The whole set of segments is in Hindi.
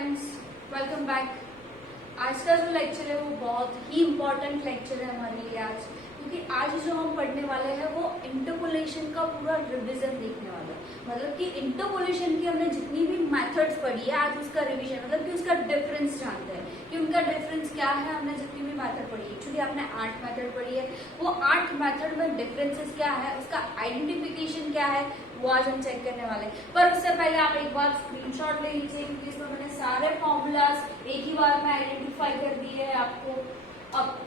Friends, welcome back. आज का जो लेक्चर है वो बहुत ही इम्पोर्टेंट लेक्चर है हमारे लिए आज, क्योंकि आज जो हम पढ़ने वाले हैं वो इंटरपोलेशन का पूरा रिवीजन देखने वाले हैं। मतलब कि इंटरपोलेशन की हमने जितनी भी मेथड्स पढ़ी है आज उसका रिवीजन, मतलब कि उसका डिफरेंस जानते हैं कि उनका डिफरेंस क्या है। हमने जितनी भी मेथड पढ़ी है, एक्चुअली आपने 8 मेथड पढ़ी है, वो 8 मेथड में डिफरेंसेस क्या है, उसका आइडेंटिफिकेशन क्या है, वो आज हम चेक करने वाले हैं। पर उससे पहले आप एक बार स्क्रीनशॉट ले लीजिए, क्योंकि इसमें मैंने सारे फॉर्मूलाज एक ही बार में आइडेंटिफाई कर दिए हैं आपको। अब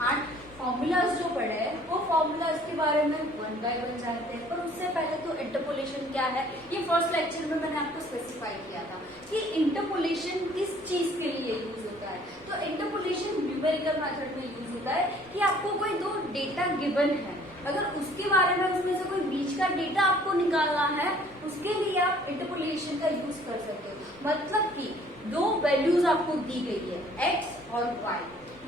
8 फॉर्मूलाज जो पढ़े हैं वो फॉर्मूलाज के बारे में वन बाय वन जानते हैं। पर उससे पहले तो इंटरपोलेशन क्या है, ये फर्स्ट लेक्चर में मैंने आपको स्पेसिफाई किया था कि इंटरपोलेशन किस चीज के लिए यूज होता है। तो इंटरपोलेशन न्यूमेरिकल मेथड में यूज होता है कि आपको कोई दो डेटा गिवन है, अगर उसके बारे में उसमें से कोई बीच का डेटा आपको निकालना है, उसके लिए आप इंटरपोलेशन का यूज कर सकते हो। मतलब कि दो वैल्यूज आपको दी गई है x और y,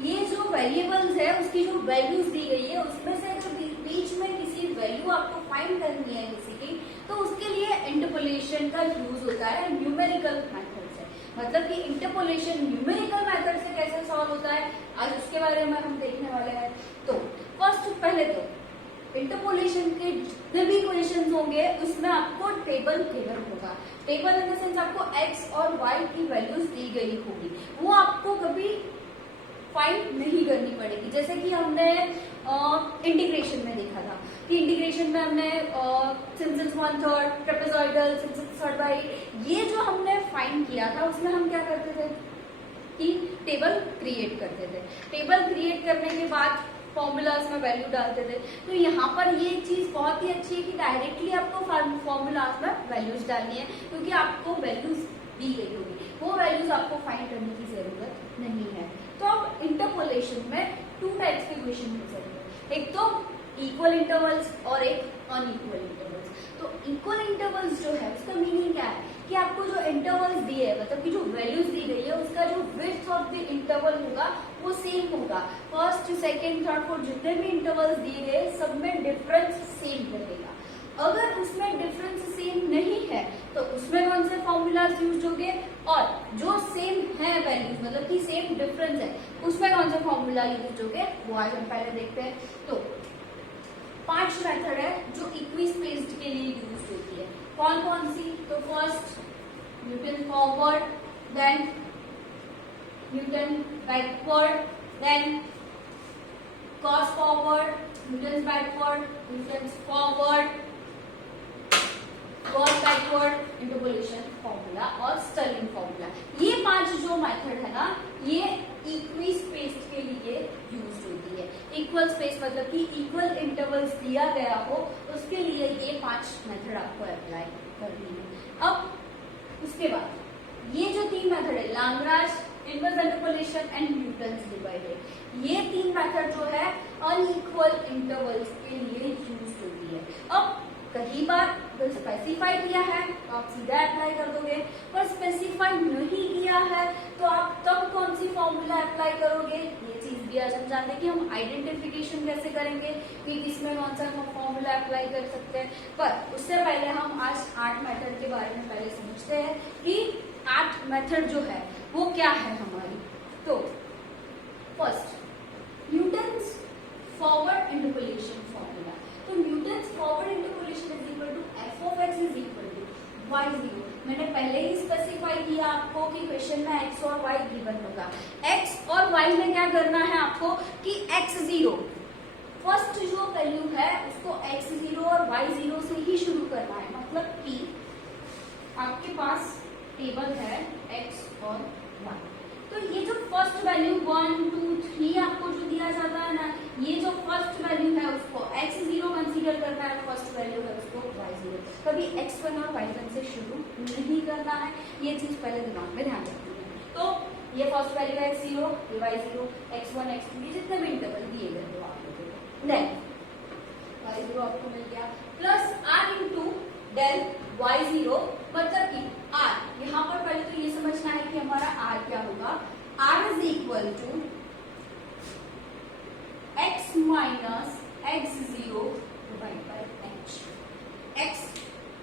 ये जो वेरिएबल्स है उसकी जो वैल्यूज दी गई है उसमें से अगर बीच में किसी वैल्यू आपको फाइंड करनी है किसी की, तो उसके लिए इंटरपोलेशन का यूज होता है न्यूमेरिकल मेथड से। मतलब कि इंटरपोलेशन न्यूमेरिकल मेथड से कैसे सॉल्व होता है आज उसके बारे में हम देखने वाले हैं। तो फर्स्ट पहले तो इंटरपोलेशन के जितने भी इक्वेशंस होंगे उसमें आपको टेबल गिवन होगा। टेबल इन द सेंस आपको x और y की वैल्यूज दी गई होगी, वो आपको कभी फाइंड नहीं करनी पड़ेगी। जैसे कि हमने इंटीग्रेशन में देखा था कि इंटीग्रेशन में हमने सिम्पसन्स 1/3, ट्रेपेजॉइडल, सिम्पसन्स 3/8, ये जो हमने फाइंड किया था उसमें हम क्या करते थे कि टेबल क्रिएट करते थे। टेबल क्रिएट करने के बाद फॉर्मूलाज में वैल्यू डालते थे। तो यहाँ पर ये चीज बहुत ही अच्छी है कि डायरेक्टली आपको फॉर्मूलाज में वैल्यूज डालनी है, क्योंकि आपको वैल्यूज दी गई होगी, वो वैल्यूज आपको फाइंड करने की जरूरत नहीं है। तो अब इंटरपोलेशन में 2 टाइप्स के इक्वेशन हो सकते हैं, एक तो इक्वल इंटरवल्स और एक अनइक्वल इंटरवल्स। तो इक्वल इंटरवल्स जो है उसका मीनिंग क्या है कि आपको जो इंटरवल्स दिए है, मतलब कि जो वैल्यूज दी गई है उसका जो विड्थ ऑफ द इंटरवल होगा वो सेम होगा। फर्स्ट, सेकेंड, थर्ड, फोर्थ जितने भी इंटरवल्स दिए गए सब में डिफरेंस सेम रहेगा। अगर उसमें डिफरेंस सेम नहीं है तो उसमें कौन से फॉर्मूलाज यूज होंगे, और जो सेम है वैल्यूज मतलब कि सेम डिफरेंस है उसमें कौन से फॉर्मूला यूज होंगे, वो आज हम पहले देखते हैं। तो 5 मेथड है जो इक्विस्पेस्ड के लिए यूज होती है। कौन कौन सी? तो first Newton forward, then Newton backward, then Gauss forward, Newton backward, Newton forward, Gauss backward, interpolation formula और स्टर्लिंग फॉर्मूला। ये 5 जो मेथड है ना, ये इक्वी स्पेस्ड के लिए यूज होती है। इक्वल स्पेस मतलब कि इक्वल इंटरवल्स दिया गया हो उसके लिए ये 5 मेथड आपको अप्लाई करनी है। अब उसके बाद ये जो 3 मेथड है, Lagrange, inverse interpolation and Newton's divided, ये 3 मेथड जो है अनइक्वल इंटरवल्स के लिए यूज होती है। अब कई बार अगर स्पेसिफाई किया है तो आप सीधा अप्लाई कर दोगे, पर स्पेसिफाई नहीं किया है तो आप तब कौन सी फॉर्मूला अप्लाई करोगे, ये चीज भी आज हम जानते हैं कि हम आइडेंटिफिकेशन कैसे करेंगे कि किसमें कौन सा फॉर्मूला अप्लाई कर सकते हैं। पर उससे पहले हम आज 8 मेथड के बारे में पहले समझते हैं कि 8 मेथड जो है वो क्या है हमारी। तो first Newton's forward interpolation formula. तो Newton's forward interpolation is equal to F of X is equal to y0। मैंने पहले ही स्पेसिफाई किया आपको कि क्वेश्चन में x और y गिवन होगा। x और y में क्या करना है आपको कि x0 फर्स्ट जो वैल्यू है उसको x0 और y0 से ही शुरू करना है। मतलब कि आपके पास टेबल है x और y, तो ये जो फर्स्ट वैल्यू 1, 2, 3 आपको जो दिया जाता है ना, ये जो फर्स्ट वैल्यू है उसको x0 कंसीडर करना है, फर्स्ट वैल्यू है उसको y0। कभी x1 और y1 से शुरू नहीं करना है, ये चीज पहले दिमाग में ध्यान रखनी है। तो ये फर्स्ट वैल्यू है x0, ये y0, x1, x2 ये जितने भी इंटरवल दिए गए हो आप लोगों को, देन y0 आपको मिल गया plus r into del y0, मतलब कि r, यहाँ पर पहले तो ये समझना है कि हमारा r क्या होगा, r is equal to x minus x0 divide by h। x,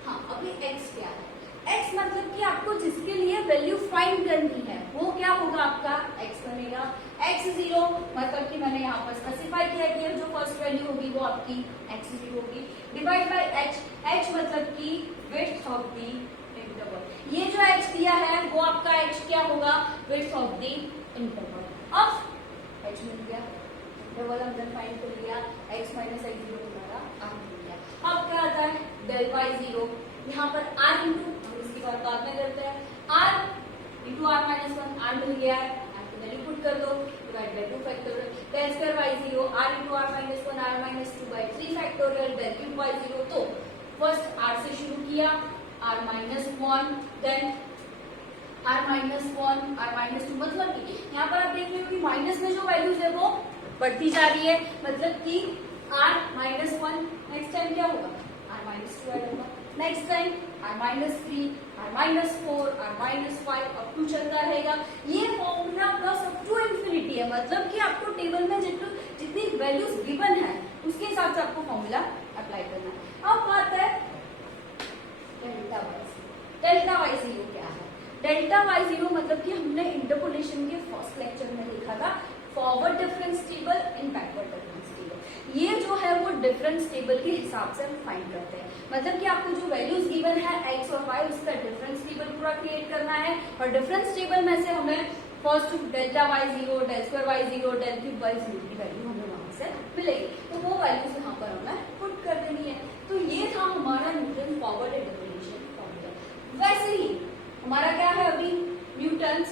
हाँ अभी x क्या है, x मतलब कि आपको जिसके लिए वैल्यू फाइंड करनी है वो क्या होगा, आपका x बनेगा। x0 मतलब कि मैंने यहाँ पर स्पेसिफाई किया कि जो फर्स्ट वैल्यू होगी वो आपकी x0 होगी, डिवाइड बाय h। h मतलब कि विड्थ ऑफ द इंटरवल। ये जो h दिया है वो आपका h क्या होगा, विड्थ ऑफ द इंटरवल। अब h मिल गया, इंटरवल हमने फाइंड कर लिया, x माइनस x0 हमारा r मिल गया। अब क्या आता है, डेल बाई 0, यहाँ पर r इंटू, हम इसकी बात बाद में करते हैं, r into r minus 1, r मिल गया है, r की वैल्यू पुट कर दो, divide by 2 factorial, del square by 0, r into r minus 1, r minus 2 by 3 factorial, del cube by 0। तो फर्स्ट r से शुरू किया, r minus 1, then r minus 1, r minus 2, मतलब कि यहाँ पर आप देख रहे हो कि माइनस में जो वैल्यूज है वो बढ़ती जा रही है, मतलब कि r माइनस 1, नेक्स्ट टाइम क्या होगा, r माइनस 2 ऐड होगा, next time r minus 3, r minus 4, r minus 5, up to चलता रहेगा। ये formula plus up to infinity है, मतलब कि आपको टेबल में जितनी वैल्यूज गिवन है उसके हिसाब से आपको फॉर्मूला अप्लाई करना है। अब बात है delta y zero. Delta y zero क्या है, डेल्टा वाई जीरो मतलब कि हमने इंटरपोलेशन के फर्स्ट लेक्चर में देखा था forward difference table and backward difference table. ये जो है वो डिफरेंस टेबल के हिसाब से हम फाइंड करते हैं, मतलब कि आपको जो वैल्यूज गिवन है x और y उसका डिफरेंस टेबल पूरा क्रिएट करना है, और डिफरेंस टेबल में से हमें first delta y zero, del square y zero, del cube y zero की वैल्यू हमें वहां से मिलेगी, तो वो वैल्यूज यहाँ पर हमें पुट कर देनी है। तो ये था हमारा न्यूटन फॉरवर्ड इंटरपोलेशन फॉर्मूला। वैसे ही हमारा क्या है अभी, न्यूटन्स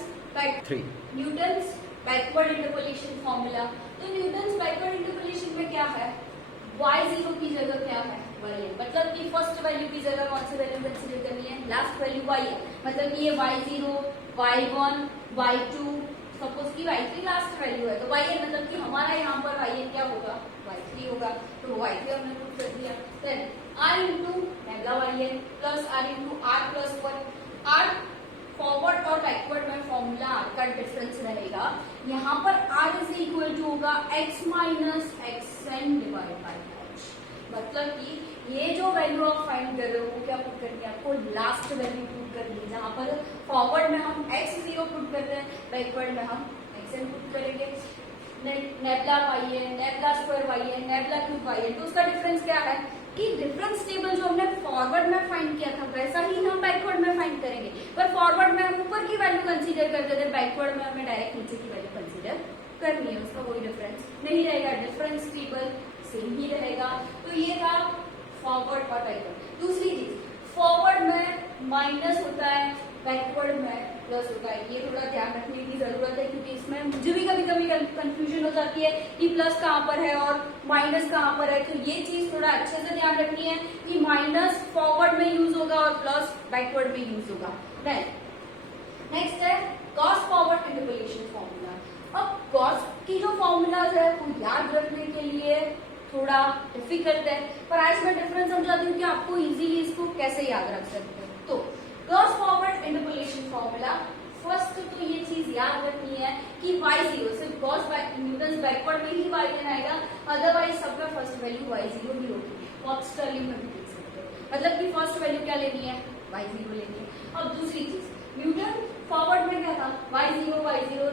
बैकवर्ड इंटरपोलेशन फॉर्मूला। तो न्यूटन्स बैकवर्ड इंटरपोलेशन में क्या है, y0 की जगह क्या है, y है, मतलब कि फर्स्ट वैल्यू की जगह कौन सी वैल्यू कंसीडर करनी है, लास्ट वैल्यू y है, मतलब कि ये y0, y1, y2, सपोज कि y3 लास्ट वैल्यू है, तो y मतलब कि हमारा यहाँ पर y क्या होगा, y3 होगा, तो y3 हमने पुट कर दिया। Then r into lambda y plus r into r plus 1, r forward और बैकवर्ड में फॉर्मूला r का डिफरेंस रहेगा, यहाँ पर r इज इक्वल टू होगा x minus xn divide by h, मतलब कि ये जो वैल्यू आप फाइंड कर रहे हो वो क्या पुट करनी है, आपको लास्ट वैल्यू पुट करनी है, जहाँ पर फॉरवर्ड में हम x0 पुट कर रहे हैं, बैकवर्ड में हम xn पुट करेंगे। नेबला y है, नेबला स्क्वायर y है, नेबला क्यूब y है, तो उसका डिफरेंस क्या है कि डिफरेंस टेबल जो हमने फॉरवर्ड में फाइंड किया था वैसा ही हम बैकवर्ड में फाइंड करेंगे, पर फॉरवर्ड में हम ऊपर की वैल्यू कंसीडर करते थे, बैकवर्ड में हमें डायरेक्ट नीचे की वैल्यू कंसीडर करनी है, उसका कोई डिफरेंस नहीं रहेगा, डिफरेंस टेबल सेम ही रहेगा। तो ये था फॉरवर्ड और बैकवर्ड। दूसरी चीज, फॉरवर्ड में माइनस होता है, बैकवर्ड में प्लस होता है, ये थोड़ा ध्यान रखने की जरूरत है, क्योंकि इसमें मुझे भी कभी कभी कंफ्यूजन हो जाती है कि प्लस कहाँ पर है और माइनस कहाँ पर है, तो ये चीज थोड़ा अच्छे से ध्यान रखनी है कि माइनस फॉरवर्ड में यूज होगा और प्लस बैकवर्ड में यूज होगा। नेक्स्ट है कॉस फॉरवर्ड इंटरपोलेशन फॉर्मूला। अब कॉस की जो फॉर्मूलाज है वो याद रखने के लिए थोड़ा डिफिकल्ट है, पर आज मैं डिफरेंस समझाती हूँ कि आपको इजीली इसको कैसे याद रख सकते हैं। तो cos forward interpolation formula, first तो ये चीज याद रखनी है कि y0 सिर्फ कॉस न्यूटन्स बैकवर्ड में ही y आएगा, अदरवाइज सबका फर्स्ट वैल्यू y0 ही होगी, फर्स्ट स्टर्लिंग में भी देख सकते हो, मतलब कि फर्स्ट वैल्यू क्या लेनी है, y0 लेनी है। अब दूसरी चीज, न्यूटन फॉरवर्ड में क्या था, y0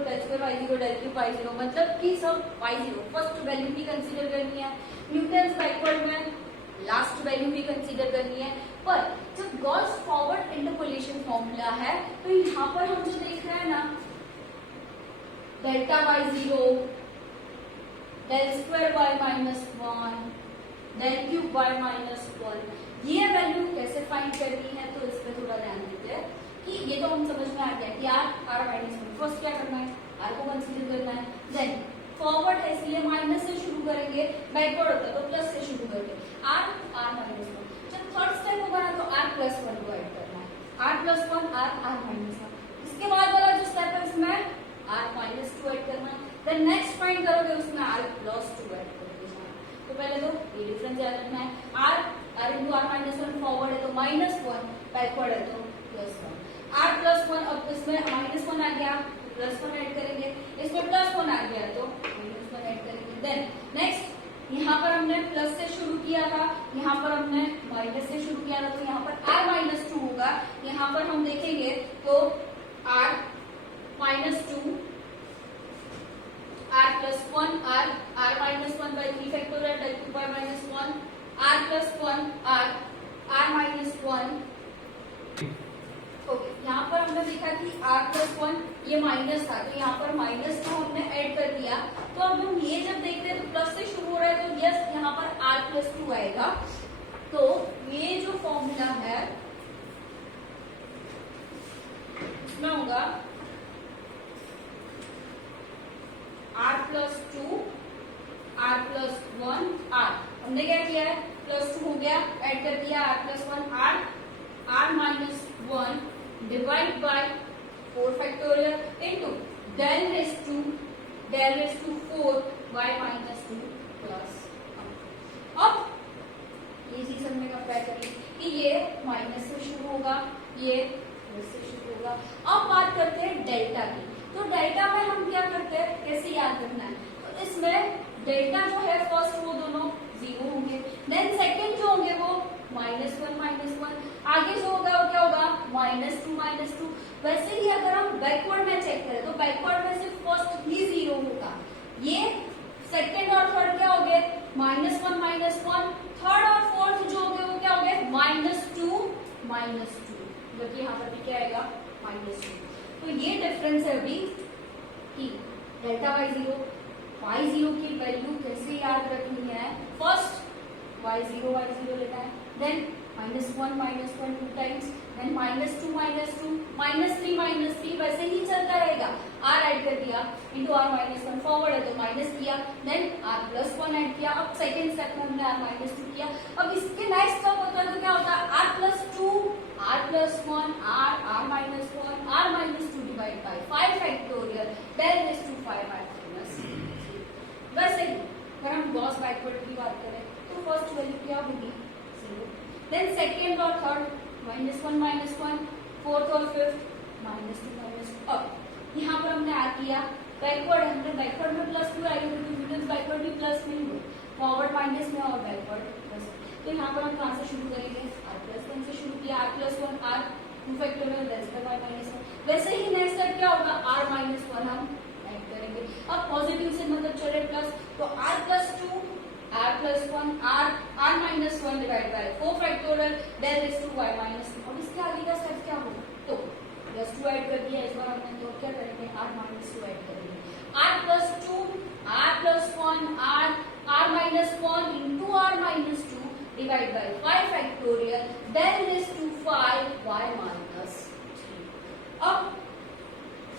del square y0 del cube y0, मतलब कि सब y0 फर्स्ट वैल्यू भी कंसीडर करनी है, न्यूटन्स बैकवर्ड में लास्ट वैल्यू भी कंसीडर करनी है। पर जब गॉस फॉरवर्ड इंटरपोलेशन फॉर्मूला है तो यहाँ पर हम जो देख रहे हैं ना, delta y0, del square y minus 1, del cube y minus 1, ये वैल्यू कैसे फाइंड करनी है, तो इस पर थोड़ा ध्यान देते हैं कि ये तो हम समझ में आ गया कि r माइनस 1, फर्स्ट क्या करना है, r को कंसीडर करना है, देन फॉरवर्ड है इसलिए माइनस से शुरू करेंगे, बैकवर्ड होता है तो प्लस से शुरू करके r माइनस 1, जब थर्ड स्टेप होगा ना तो r प्लस 1 को ऐड करना है, r प्लस 1 r माइनस 1, इसके बाद वाला जो स्टेप है उसमें r माइनस 2 ऐड करना, देन नेक्स्ट फाइंड करोगे उसमें r प्लस 2 ऐड करोगे। तो पहले तो ये डिफरेंस याद रखना है, r into r minus 1 forward है तो माइनस 1, बैकवर्ड है तो प्लस 1, r प्लस 1, अब इसमें माइनस 1 आ गया प्लस 1 ऐड करेंगे, इसमें प्लस 1 आ गया तो माइनस 1 ऐड करेंगे, देन नेक्स्ट यहाँ पर हमने प्लस से शुरू किया था, यहाँ पर हमने माइनस से शुरू किया था, तो यहाँ पर r -2 होगा। यहाँ पर हम देखेंगे तो r -2 r +1 r -1 by 3 factorial del cube by -1 r +1 r -1। Okay, यहाँ पर हमने देखा कि r +1 ये माइनस था, तो यहाँ पर -2 हमने ऐड कर दिया। तो अब हम ये जब देखते हैं तो प्लस से शुरू हो रहा है, तो यस यहाँ पर r +2 आएगा। तो ये जो फॉर्मूला है इसमें होगा r +2 r +1 r। हमने क्या किया है, +2 हो गया, ऐड कर दिया r +1 r -1 divide by 4 factorial into del raised to 4 y -2 plus. अब ये चीज हमने कंपेयर कर ली कि ये माइनस से शुरू होगा, ये प्लस से शुरू होगा। अब बात करते हैं डेल्टा की। तो डेल्टा में हम क्या करते हैं, कैसे याद करना है, तो इसमें डेल्टा जो है फर्स्ट वो दोनों 0 होंगे, देन सेकंड जो होंगे वो -1 आगे जो होगा वो क्या होगा -2 वैसे ही अगर हम बैकवर्ड में चेक करें तो बैकवर्ड में सिर्फ फर्स्ट ही 0 होगा। ये सेकंड और थर्ड क्या हो गए -1 थर्ड और फोर्थ जो हो गए वो क्या हो गए -2 जबकि यहाँ पर भी क्या आएगा -2। तो ये डिफरेंस है अभी कि डेल्टा y0 की वैल्यू कैसे याद रखनी है। फर्स्ट y0 लेना है, देन -1 2 टाइम्स, देन -2 -3 वैसे ही चलता रहेगा। r ऐड कर दिया इंटू r -1 फॉरवर्ड है तो माइनस किया, देन r +1 ऐड किया। अब सेकेंड स्टेप में हमने r -2 किया। अब इसके नेक्स्ट स्टेप होता है तो क्या होता है r +2 r +1 r -2 divide by 5 factorial del raised to 5 r -3। वैसे ही अगर हम गॉस बैकवर्ड की बात करें तो फर्स्ट वैल्यू क्या होगी 0, देन सेकेंड और थर्ड -1 फोर्थ और फिफ्थ -2 अब यहाँ पर हमने आ किया बैकवर्ड, हमने बैकवर्ड में +2 आएगा क्योंकि बैकवर्ड भी प्लस में ही हो, फॉरवर्ड माइनस में और बैकवर्ड प्लस। तो यहाँ पर हम कहाँ से शुरू करेंगे r +1 से शुरू किया, r +1 r 2 factorial del square by -1। वैसे ही नेक्स्ट स्टेप क्या होगा r -1 हम ऐड करेंगे। अब पॉजिटिव से मतलब चले प्लस, तो r +2 r +1 r -1 divide by 4 factorial del raised to y -2। अब इसके आगे का स्टेप क्या होगा, तो +2 ऐड कर दिया इस बार हमने, तो क्या करेंगे r -2 ऐड करेंगे। r +2 r +1 r -1 into r -2 divide by 5 factorial del raised to 5 y -3। अब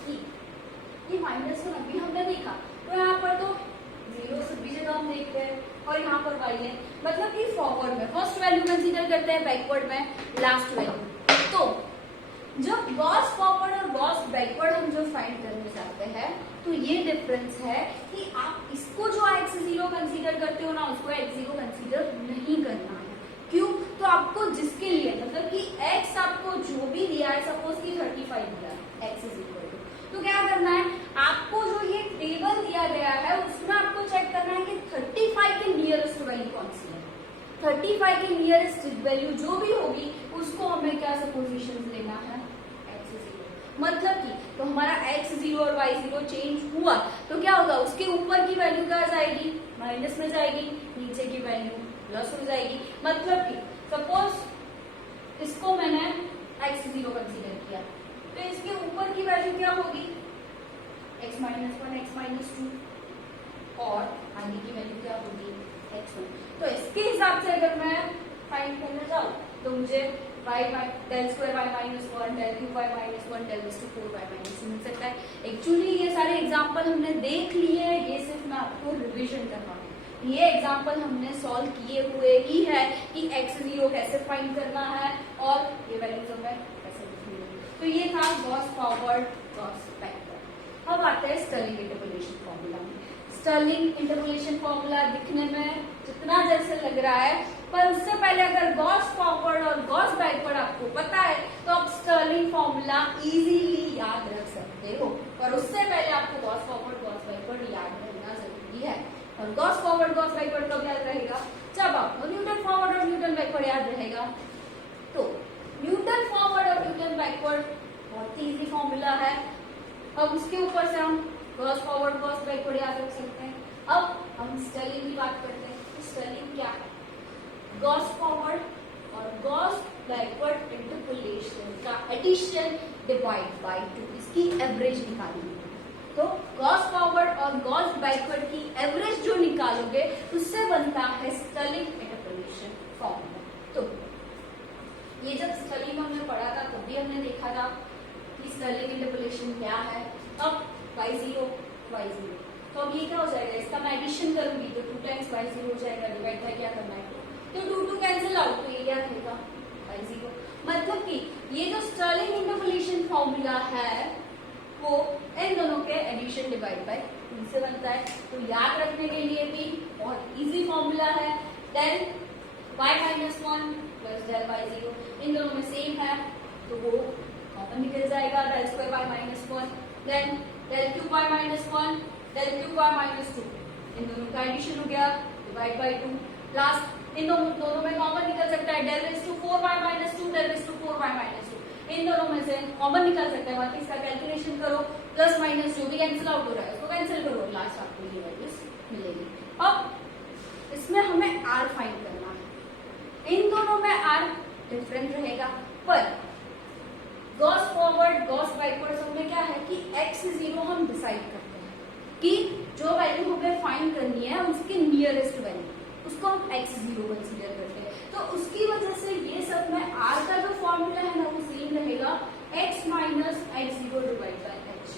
ये -1 अभी हमने देखा, तो यहाँ पर तो 0 सभी जगह हम देखते हैं और यहाँ पर y है, मतलब कि फॉरवर्ड में फर्स्ट वैल्यू कंसीडर करते हैं, बैकवर्ड में लास्ट वैल्यू। तो जब गॉस फॉरवर्ड और गॉस बैकवर्ड हम जो फाइंड करने चाहते हैं तो ये डिफरेंस है कि आप इसको जो x0 कंसीडर करते हो ना उसको x0 कंसीडर नहीं करना है। क्यों, तो आपको जिसके लिए मतलब कि x आपको जो भी दिया है, सपोज कि 35 दिया है x = तो क्या करना है, आपको जो ये टेबल दिया गया है उसमें आपको चेक करना है कि 35 के नियरेस्ट वैल्यू कौन सी है। 35 के नियरेस्ट वैल्यू जो भी होगी उसको हमें क्या सपोजिशन लेना है x0। मतलब कि तो हमारा x0 और y0 चेंज हुआ तो क्या होगा, उसके ऊपर की वैल्यू क्या जाएगी माइनस में जाएगी, नीचे की वैल्यू प्लस हो जाएगी। मतलब कि सपोज इसको मैंने x0 कंसीडर किया तो इसके ऊपर की वैल्यू क्या होगी x -1 x -2 और आगे की वैल्यू क्या होगी x1। तो इसके हिसाब से अगर मैं फाइंड करना चाहूँ तो मुझे del square y -1 del cube y -1 del raised to 4 y -2 मिल सकता है। एक्चुअली ये सारे एग्जाम्पल हमने देख लिए, ये सिर्फ मैं आपको रिविजन कर रहा हूँ। ये एग्जाम्पल हमने सॉल्व किए हुए ही है कि x0 कैसे फाइंड करना है और ये वैल्यूज हमें कैसे लिखनी है। तो ये था गॉस फॉरवर्ड गॉस बैकवर्ड। अब आते हैं स्टर्लिंग इंटरपोलेशन फॉर्मूला में। स्टर्लिंग इंटरपोलेशन फॉर्मूला दिखने में जितना जैसे लग रहा है, पर उससे पहले अगर गॉस फॉरवर्ड और गॉस बैकवर्ड आपको पता है तो आप स्टर्लिंग फॉर्मूला इजीली याद रख सकते हो, पर उससे पहले आपको गॉस फॉरवर्ड गॉस बैकवर्ड याद रहना जरूरी है। और गॉस फॉरवर्ड गॉस बैकवर्ड कब याद रहेगा? जब आपको न्यूटन फॉरवर्ड और न्यूटन बैकवर्ड याद रहेगा। तो न्यूटन फॉरवर्ड और न्यूटन बैकवर्ड बहुत ही इजी फॉर्मूला है। अब उसके ऊपर से हम गॉस फॉरवर्ड गॉस बैकवर्ड याद रख सकते हैं। अब हम स्टेलिंग की बात करते हैं। स्टेलिंग क्या है? गॉस फॉरवर्ड और गॉस बैकवर्ड इंटरपोलेशन का एडिशन डिवाइड बाय 2, इसकी एवरेज निकालेंगे। तो गॉस फॉरवर्ड और गॉस बैकवर्ड की एवरेज जो निकालोगे उससे बनता है स्टेलिंग इंटरपोलेशन फॉर्मूला। तो ये जब स्टेलिंग हमने पढ़ा था तब भी हमने देखा था कि स्टेलिंग इंटरपोलेशन क्या है। अब y0 y0, तो अब ये क्या हो जाएगा? इसका मैं एडिशन करूंगी तो 2 टाइम्स y0 हो जाएगा, डिवाइड बाय क्या करना है तो 2 कैंसिल आउट, तो ये क्या रहेगा? y0। मतलब कि ये जो स्टेलिंग इंटरपोलेशन फॉर्मूला है वो इन दोनों के एडिशन डिवाइड बाय 2 से बनता है। तो याद रखने के लिए भी बहुत इजी फॉर्मूला है। Then y minus 1 plus del y0, इन दोनों में सेम है तो वो कॉमन निकल जाएगा, del square y minus 1, then del cube y minus 1 del cube y minus 2, इन दोनों का एडिशन हो गया डिवाइड बाय 2। लास्ट इन दोनों में कॉमन निकल सकता है del raise to 4y minus 2 del raise to 4y minus 2, इन दोनों में से कॉमन निकल सकता है। बाकी इसका कैलकुलेशन करो, प्लस माइनस जो भी कैंसिल आउट हो रहा है उसको कैंसिल करो, लास्ट आपको ये वैल्यूज मिलेगी। अब इसमें हमें r फाइंड करना है। इन दोनों में r डिफरेंट रहेगा, पर गॉस फॉरवर्ड गॉस बैकवर्ड में क्या है कि x0 हम डिसाइड करते हैं कि जो वैल्यू हमें फाइंड करनी है उसके नियरेस्ट वैल्यू, उसको हम x0 कंसीडर करते हैं। तो उसकी वजह से ये सब में r का जो फॉर्मूला है ना वो सेम रहेगा, x minus x0 divide by h।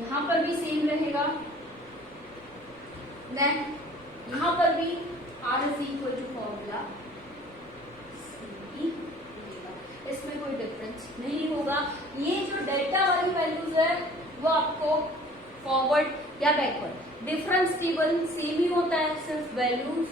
यहाँ पर भी सेम रहेगा, देन यहाँ पर भी r is equal to formula, इसमें कोई डिफरेंस नहीं होगा। ये जो डेल्टा वाली वैल्यूज है वो आपको फॉरवर्ड या बैकवर्ड डिफरेंस टेबल सेम ही होता है, सिर्फ वैल्यूज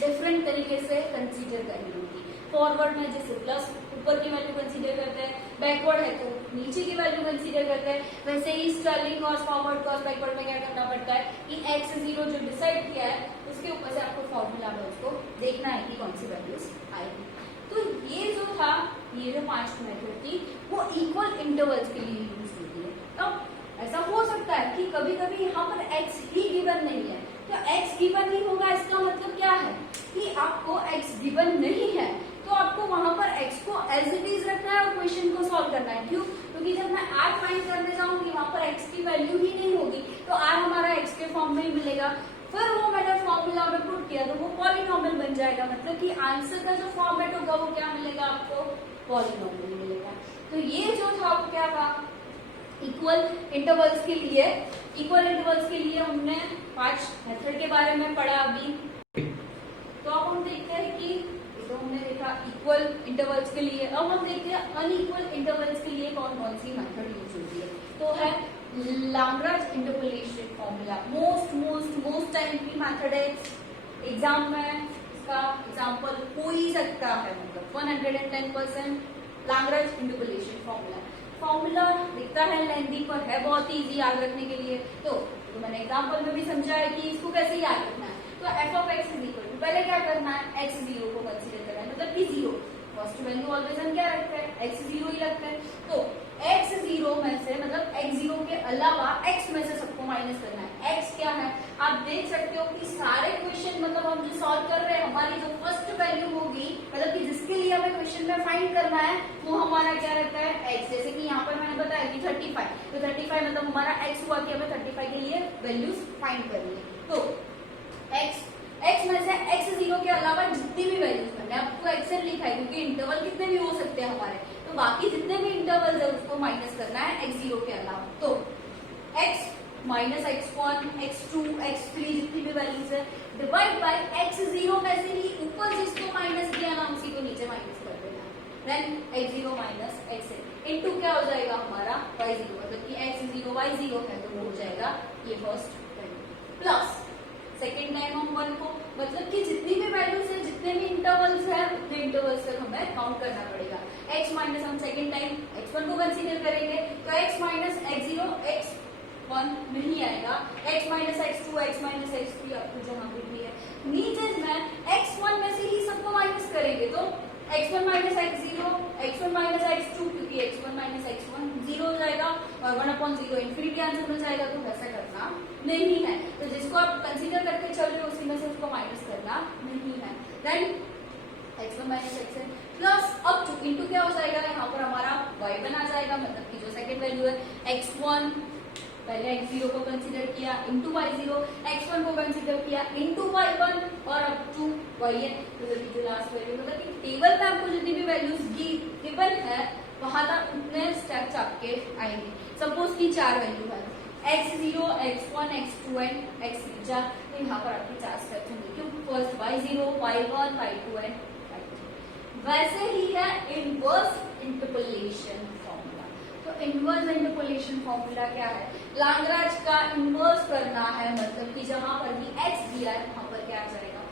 डिफरेंट तरीके से कंसीडर करनी होगी। फॉरवर्ड में जैसे प्लस ऊपर की वैल्यू कंसीडर करते हैं, बैकवर्ड है तो नीचे की वैल्यू कंसीडर करते हैं। वैसे ही Stirling Gauss forward Gauss backward में क्या करना पड़ता है कि x0 जो डिसाइड किया है उसके ऊपर से आपको फॉर्मूला में उसको देखना है कि कौन सी वैल्यूज आएगी। तो ये जो था, ये जो 5 मेथड थी वो इक्वल इंटरवल्स के लिए यूज होती है। अब ऐसा हो सकता है कि कभी कभी यहाँ पर x ही गिवन नहीं है, तो x गिवन नहीं होगा इसका मतलब क्या है कि आपको x गिवन नहीं है तो आपको वहां पर x को एज इट इज रखना है और क्वेश्चन को सॉल्व करना है। क्यों? क्योंकि जब मैं r फाइंड करने जाऊंगी वहां पर x की वैल्यू ही नहीं होगी, तो r हमारा x के फॉर्म में ही मिलेगा। फिर वो मैंने फॉर्मूला में पुट किया तो वो पॉलिनोमियल बन जाएगा, मतलब कि आंसर का जो फॉर्मेट होगा वो क्या मिलेगा आपको? पॉलिनोमियल मिलेगा। तो ये जो था वो क्या था? इक्वल इंटरवल्स के लिए, इक्वल इंटरवल्स के लिए हमने 5 मेथड के बारे में पढ़ा अभी। तो अब हम देखते हैं कि तो हमने देखा इक्वल इंटरवल्स के लिए, अब हम देखते हैं अनइक्वल इंटरवल्स के लिए कौन कौन सी मेथड यूज होती है। तो है Lagrange interpolation formula, most time की मेथड है। एग्जाम में इसका एग्जाम्पल हो ही सकता है, मतलब 110% लैग्रांज इंटरपोलेशन फॉर्मूला दिखता है लेंथी पर है बहुत ही इजी याद रखने के लिए। तो मैंने एग्जाम्पल में भी समझा है कि इसको कैसे याद रखना है। तो f of x is equal to, पहले क्या करना है x0 को कंसीडर करना है, मतलब कि 0 फर्स्ट वैल्यू ऑलवेज हम क्या रखते हैं x0 ही रखते हैं। तो x0 में से मतलब x0 के अलावा x में से सबको माइनस करना है। x क्या है आप देख सकते हो कि सारे क्वेश्चन मतलब हम जो सॉल्व कर रहे हैं हमारी जो फर्स्ट वैल्यू होगी, मतलब कि जिसके लिए हमें क्वेश्चन में फाइंड करना है वो हमारा क्या रहता है x। जैसे कि यहाँ पर मैंने बताया कि 35, तो 35 मतलब हमारा x हुआ कि हमें 35 के लिए वैल्यूज फाइंड करनी है। तो x में से x0 के अलावा जितनी भी वैल्यूज, मैंने आपको x लिखा है क्योंकि इंटरवल कितने भी हो सकते हैं हमारे, तो बाकी जितने भी इंटरवल है उसको माइनस करना है x0 के अलावा। तो x minus x1 x2 x3 जितनी भी वैल्यूज है डिवाइड बाय x0 में से ही ऊपर जिसको माइनस किया ना उसी को नीचे माइनस कर देना, then x0 minus x into क्या हो जाएगा हमारा y0, मतलब कि x0 y0 है तो वो हो जाएगा ये फर्स्ट प्लस सेकेंड टाइम हम 1 को, मतलब कि जितनी भी वैल्यूज है जितने भी इंटरवल्स है उतने इंटरवल्स तक हमें काउंट करना पड़ेगा। x माइनस हम सेकेंड टाइम x1 को कंसीडर करेंगे तो x माइनस x0 x 1 नहीं आएगा। x minus x two x minus x three आपको जहां पे भी है नीचे में x1 में से ही सबको माइनस करेंगे तो x1 minus x zero, x1 minus x two, क्योंकि x1 माइनस x1 जीरो हो जाएगा और 1/0 इन्फिनिटी आंसर मिल जाएगा। तो वैसा करना नहीं है, तो जिसको आप कंसीडर करके चल रहे हो उसी में से उसको माइनस करना नहीं है। Then x1 minus xn plus अब टू इंटू क्या हो जाएगा, यहाँ पर हमारा y1 आ जाएगा, मतलब कि जो सेकंड वैल्यू है x1 पहले x0 को कंसीडर किया इंटू y0, x1 को कंसीडर किया इंटू y1 और अब टू yn, मतलब जो लास्ट वैल्यू, मतलब कि टेबल में आपको जितनी भी वैल्यूज गिवन है वहां तक उतने स्टेप्स आपके आएंगे। सपोज की 4 वैल्यू है x0, x1, x2 and x3, तो यहाँ पर आपके 4 स्टेप्स होंगे। क्यों? First y0, y1, y2 and y3। वैसे ही है इनवर्स इंटरपोलेशन फॉर्मूला। तो इनवर्स इंटरपोलेशन फॉर्मूला क्या है? लाग्रांज का इनवर्स करना है, मतलब कि जहां पर भी x दिया है वहां पर क्या आ जाएगा,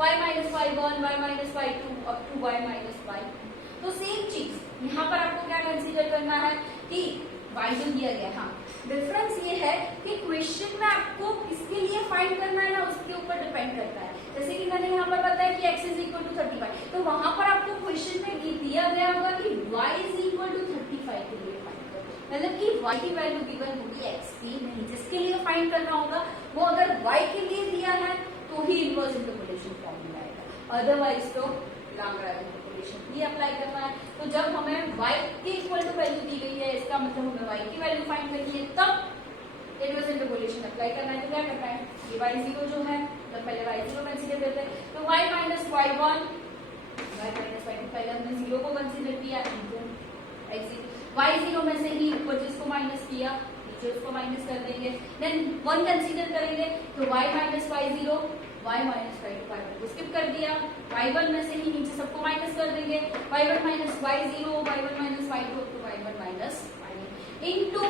y minus y1, y minus y2 up to y minus y2। तो सेम चीज यहाँ पर आपको क्या कंसीडर करना है कि y जो दिया गया, हाँ डिफरेंस ये है कि क्वेश्चन में आपको किसके लिए फाइंड करना है ना उसके ऊपर डिपेंड करता है। जैसे कि मैंने यहाँ पर बताया कि x इज इक्वल टू 35, तो वहां पर आपको क्वेश्चन में दिया गया होगा कि y इज इक्वल टू 35 के लिए फाइंड करो, मतलब कि y की वैल्यू गिवन होगी x की नहीं, जिसके लिए फाइंड करना होगा वो अगर y के लिए दिया है तो ही इनवर्स इंटरपोलेशन फॉर्मूला आएगा, अदरवाइज तो लाग्रांज इंटरपोलेशन भी अप्लाई करना है। तो जब हमें y के इक्वल टू वैल्यू दी गई है, इसका मतलब हमें y की वैल्यू फाइंड करनी है, तब इनवर्स इंटरपोलेशन अप्लाई करना है। तो क्या करना है, ये y0 जो है तो पहले y0 कंसीडर करते हैं, तो y minus y1, y minus y2 पहले हमने 0 को कंसीडर किया इंटू x0, y0 में से ही ऊपर जिसको माइनस किया नीचे उसको माइनस कर देंगे, देन 1 कंसीडर करेंगे तो y minus y0, y minus y2 को स्किप कर दिया, y1 में से ही नीचे सबको माइनस कर देंगे, y1 minus y0, y1 minus y2 तो y1 minus y into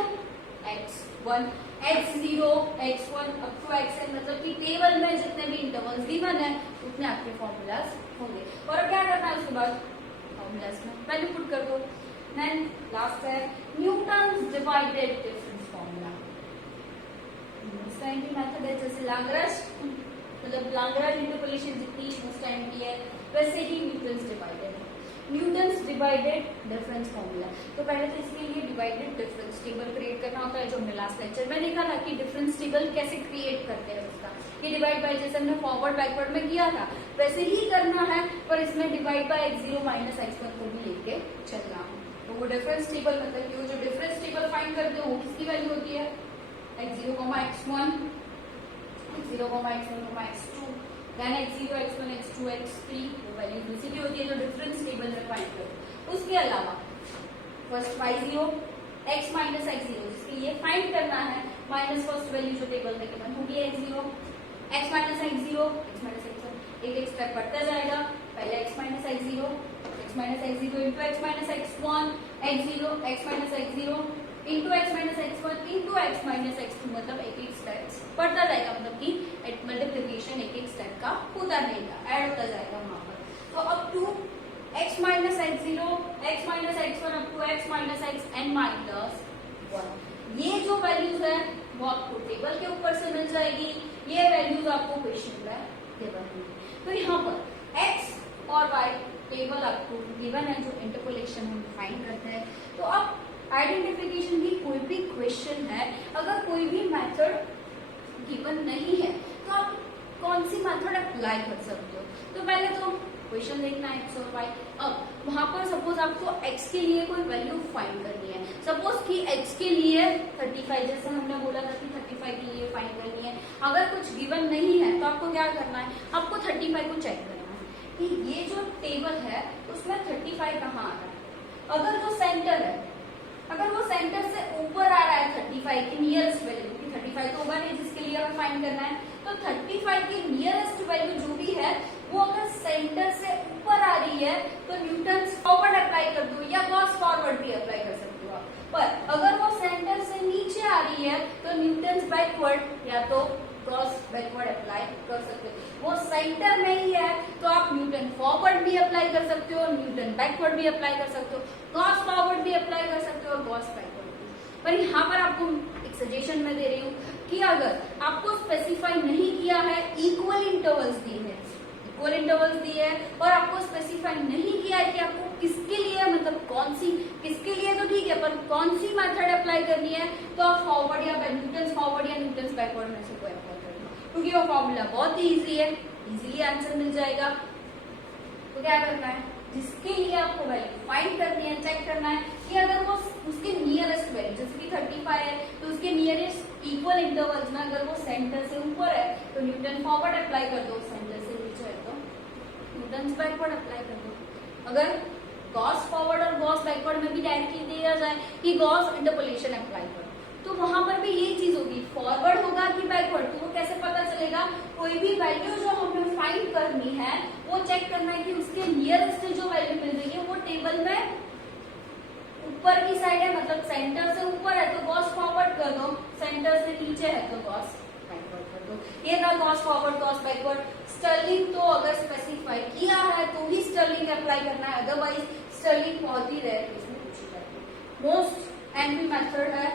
x1, x0, x1 up to xn, मतलब कि टेबल में जितने भी इंटरवल्स गिवन है उतने आपके फॉर्मूलाज होंगे। और क्या करना है उसके बाद फॉर्मूलाज में वैल्यू पुट कर दो। देन लास्ट है न्यूटन्स डिवाइडेड डिफरेंस फॉर्मूला। उस टाइम की मेथड है जैसे लाग्रांज, मतलब लाग्रांज इंटरपोलेशन जितनी उस टाइम की है वैसे ही न्यूटन्स डिवाइडेड है। न्यूटन्स डिवाइडेड डिफरेंस फॉर्मूला, तो पहले तो इसके लिए डिवाइडेड डिफरेंस टेबल क्रिएट करना होता है, जो हमने लास्ट लेक्चर में देखा था कि डिफरेंस टेबल कैसे क्रिएट करते हैं उसका, कि डिवाइड बाय जैसे हमने फॉरवर्ड बैकवर्ड में किया था वैसे ही करना है, पर इसमें divide by x0 minus x1 को भी लेके चलना है। तो वो डिफरेंस टेबल, मतलब कि वो जो डिफरेंस टेबल फाइंड करते हो वो किसकी वैल्यू होती है, x0, x1, x0, x1, x2, then x0, x1, x2, x3 वो वैल्यू उसी की होती है जो डिफरेंस टेबल में फाइंड करते। उसके अलावा first y0, x minus x0 जिसके लिए फाइंड करना है, माइनस फर्स्ट वैल्यू जो टेबल में गिवन होगी x0, x minus x0, x minus x1, एक एक स्टेप बढ़ता जाएगा, पहले x minus x0 into x minus x1, x0, x minus x0 into x minus x1 into x minus x2, मतलब एक एक स्टेप बढ़ता जाएगा, मतलब कि मल्टीप्लिकेशन एक एक स्टेप का होता रहेगा, ऐड होता जाएगा वहां पर। तो up to x minus x0, x minus x1 up to x minus xn minus 1, ये जो वैल्यूज है वो आपको टेबल के ऊपर से मिल जाएगी, ये वैल्यूज आपको क्वेश्चन में गिवन होंगी। तो यहाँ पर x और y टेबल आपको गिवन है जो इंटरपोलेशन हम फाइंड करते हैं। तो अब आइडेंटिफिकेशन की कोई भी क्वेश्चन है, अगर कोई भी मेथड गिवन नहीं है तो आप कौन सी मेथड अप्लाई कर सकते हो। तो पहले तो क्वेश्चन देखना है x और y। अब वहां पर सपोज आपको x के लिए कोई वैल्यू फाइंड करनी है, सपोज कि x के लिए 35, जैसे हमने बोला था कि 35 के लिए फाइंड करनी है। अगर कुछ गिवन नहीं है तो आपको क्या करना है, आपको 35 को चेक करना है कि ये जो टेबल है उसमें 35 कहाँ आ रहा है। अगर जो सेंटर है, अगर वो सेंटर से ऊपर आ रहा है 35 की नियरेस्ट वैल्यू, क्योंकि 35 तो होगा नहीं जिसके लिए हमें फाइंड करना है, तो 35 की नियरेस्ट वैल्यू जो भी है वो अगर सेंटर से ऊपर आ रही है तो न्यूटन्स फॉरवर्ड अप्लाई कर दो या गॉस फॉरवर्ड भी अप्लाई कर सकते हो आप। पर अगर वो सेंटर से नीचे आ रही है तो न्यूटन्स बैकवर्ड या तो क्रॉस बैकवर्ड अप्लाई कर सकते हो। वो सेंटर में ही है तो आप न्यूटन फॉरवर्ड भी अप्लाई कर सकते हो, न्यूटन बैकवर्ड भी अप्लाई कर सकते हो, गॉस फॉरवर्ड भी अप्लाई कर सकते हो और गॉस बैकवर्ड भी। पर यहाँ पर आपको एक सजेशन मैं दे रही हूँ कि अगर आपको स्पेसिफाई नहीं किया है, इक्वल इंटरवल्स दिए हैं, इक्वल इंटरवल्स दिए हैं और आपको स्पेसिफाई नहीं किया है कि आपको किसके लिए, मतलब कौन सी, किसके लिए तो ठीक है, पर कौन सी मेथड अप्लाई करनी है, तो आप फॉरवर्ड या न्यूटन्स फॉरवर्ड या न्यूटन्स बैकवर्ड में से कोई अप्लाई करना, क्योंकि वो फॉर्मूला बहुत ही इजी है, इजीली आंसर मिल जाएगा। तो क्या करना है, जिसके लिए आपको वैल्यू फाइंड करनी है, चेक करना है कि अगर वो उसके नियरेस्ट वैल्यू, जैसे कि 35 है तो उसके नियरेस्ट इक्वल इंटरवल्स में अगर वो सेंटर से ऊपर है तो न्यूटन फॉरवर्ड अप्लाई कर दो, सेंटर से नीचे है तो न्यूटन बैकवर्ड अप्लाई कर दो। अगर गॉस फॉरवर्ड और गॉस बैकवर्ड में भी डायरेक्टली दिया जाए कि गॉस इंटरपोलेशन अप्लाई करो, तो वहां पर भी ये चीज होगी, फॉरवर्ड होगा कि बैकवर्ड, तो वो कैसे पता चलेगा, कोई भी वैल्यू जो हमें फाइंड करनी है वो चेक करना है कि उसके नियरेस्ट जो वैल्यू मिल रही है वो टेबल में ऊपर की साइड है, मतलब सेंटर से ऊपर है तो गॉस फॉरवर्ड कर दो, सेंटर से नीचे है तो गॉस बैकवर्ड कर दो। ये था Gauss forward Gauss backward. Stirling तो अगर स्पेसिफाई किया है तो ही स्टर्लिंग अप्लाई करना है, अदरवाइज स्टर्लिंग बहुत ही रेयर केस में पूछी जाती है। मोस्ट एनपी मेथड है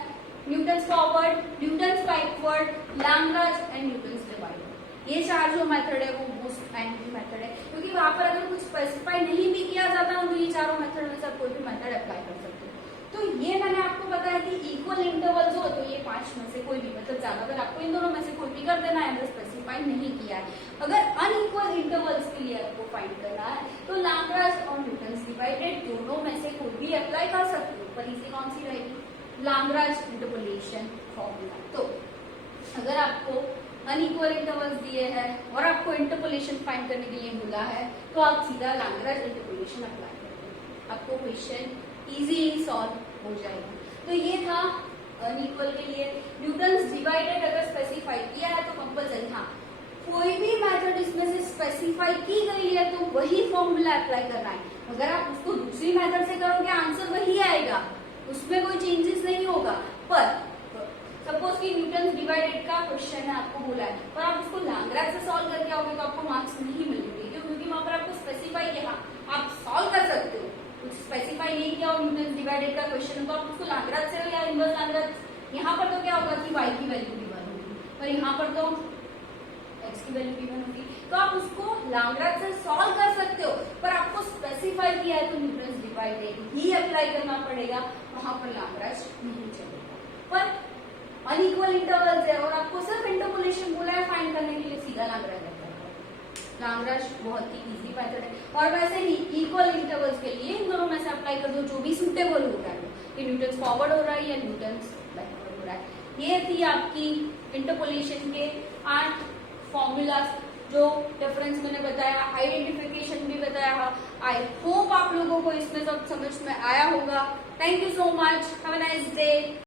Newton's forward, Newton's backward, Lagrange and Newton's divided. ये चार जो मेथड है वो मोस्ट एनपी मेथड है, क्योंकि वहां पर अगर कुछ स्पेसिफाई नहीं भी किया जाता है तो ये चारों मेथड में से कोई भी मेथड अप्लाई कर सकते हो। तो ये मैंने आपको बताया कि इक्वल इंटरवल्स हो तो ये 5 में से कोई भी, मतलब ज्यादातर आपको इन दोनों में से कोई भी कर देना है अगर स्पेसिफाई नहीं किया है। अगर अनइक्वल इंटरवल्स के लिए आपको फाइंड करना है तो लैग्रांज और न्यूटन्स डिवाइडेड दोनों में से कोई भी अप्लाई कर सकते हो, पर इसी कौन सी रहेगी, लैग्रांज इंटरपोलेशन फॉर्मूला। तो अगर आपको अनइक्वल इंटरवल्स दिए हैं और आपको इंटरपोलेशन फाइंड करने के लिए बोला है तो आप सीधा लैग्रांज इंटरपोलेशन अप्लाई करेंगे, आपको क्वेश्चन इजीली सॉल्व हो जाएगा। तो ये था अनइक्वल के लिए। न्यूटन्स डिवाइडेड अगर स्पेसिफाई किया है तो कंपल्सरी, हाँ कोई भी मेथड इसमें से स्पेसिफाई की गई है तो वही फॉर्मूला अप्लाई करना है। अगर आप उसको दूसरी मेथड से करोगे आंसर वही आएगा, उसमें कोई चेंजेस नहीं होगा। पर सपोज कि न्यूटन्स डिवाइडेड का क्वेश्चन है, आपको बोला है, पर आप उसको लैग्रांज से सॉल्व करके आओगे तो आपको मार्क्स नहीं मिलेंगे, क्योंकि वहां पर आपको स्पेसिफाई किया, आप सॉल्व कर सकते हो, कुछ स्पेसिफाई नहीं किया और न्यूटन्स डिवाइडेड का क्वेश्चन है तो आप उसको लैग्रांज से या इनवर्स लैग्रांज, यहाँ पर तो क्या होगा कि y की वैल्यू गिवन होगी, पर यहाँ पर तो x की वैल्यू गिवन होगी, तो आप उसको लैग्रांज से सॉल्व कर सकते हो, पर आपको स्पेसिफाई किया है तो न्यूटन्स डिवाइडेड ही अप्लाई करना पड़ेगा, वहां पर लैग्रांज नहीं चलेगा। पर अनइक्वल इंटरवल्स है और आपको सिर्फ इंटरपोलेशन बोला है फाइंड करने के लिए, सीधा लैग्रांज अप्लाई करो। लैग्रांज बहुत ही इजी मेथड है। और वैसे ही इक्वल इंटरवल्स के लिए इन दोनों में से अप्लाई कर दो जो भी सुटेबल हो रहा है, कि न्यूटन्स फॉरवर्ड हो रहा है या न्यूटन्स बैकवर्ड हो रहा है। ये थी आपकी इंटरपोलेशन के 8 फॉर्मूलाज, जो डिफरेंस मैंने बताया, आइडेंटिफिकेशन भी बताया। आई होप आप लोगों को इसमें सब समझ में आया होगा। Thank you so much, have a nice day.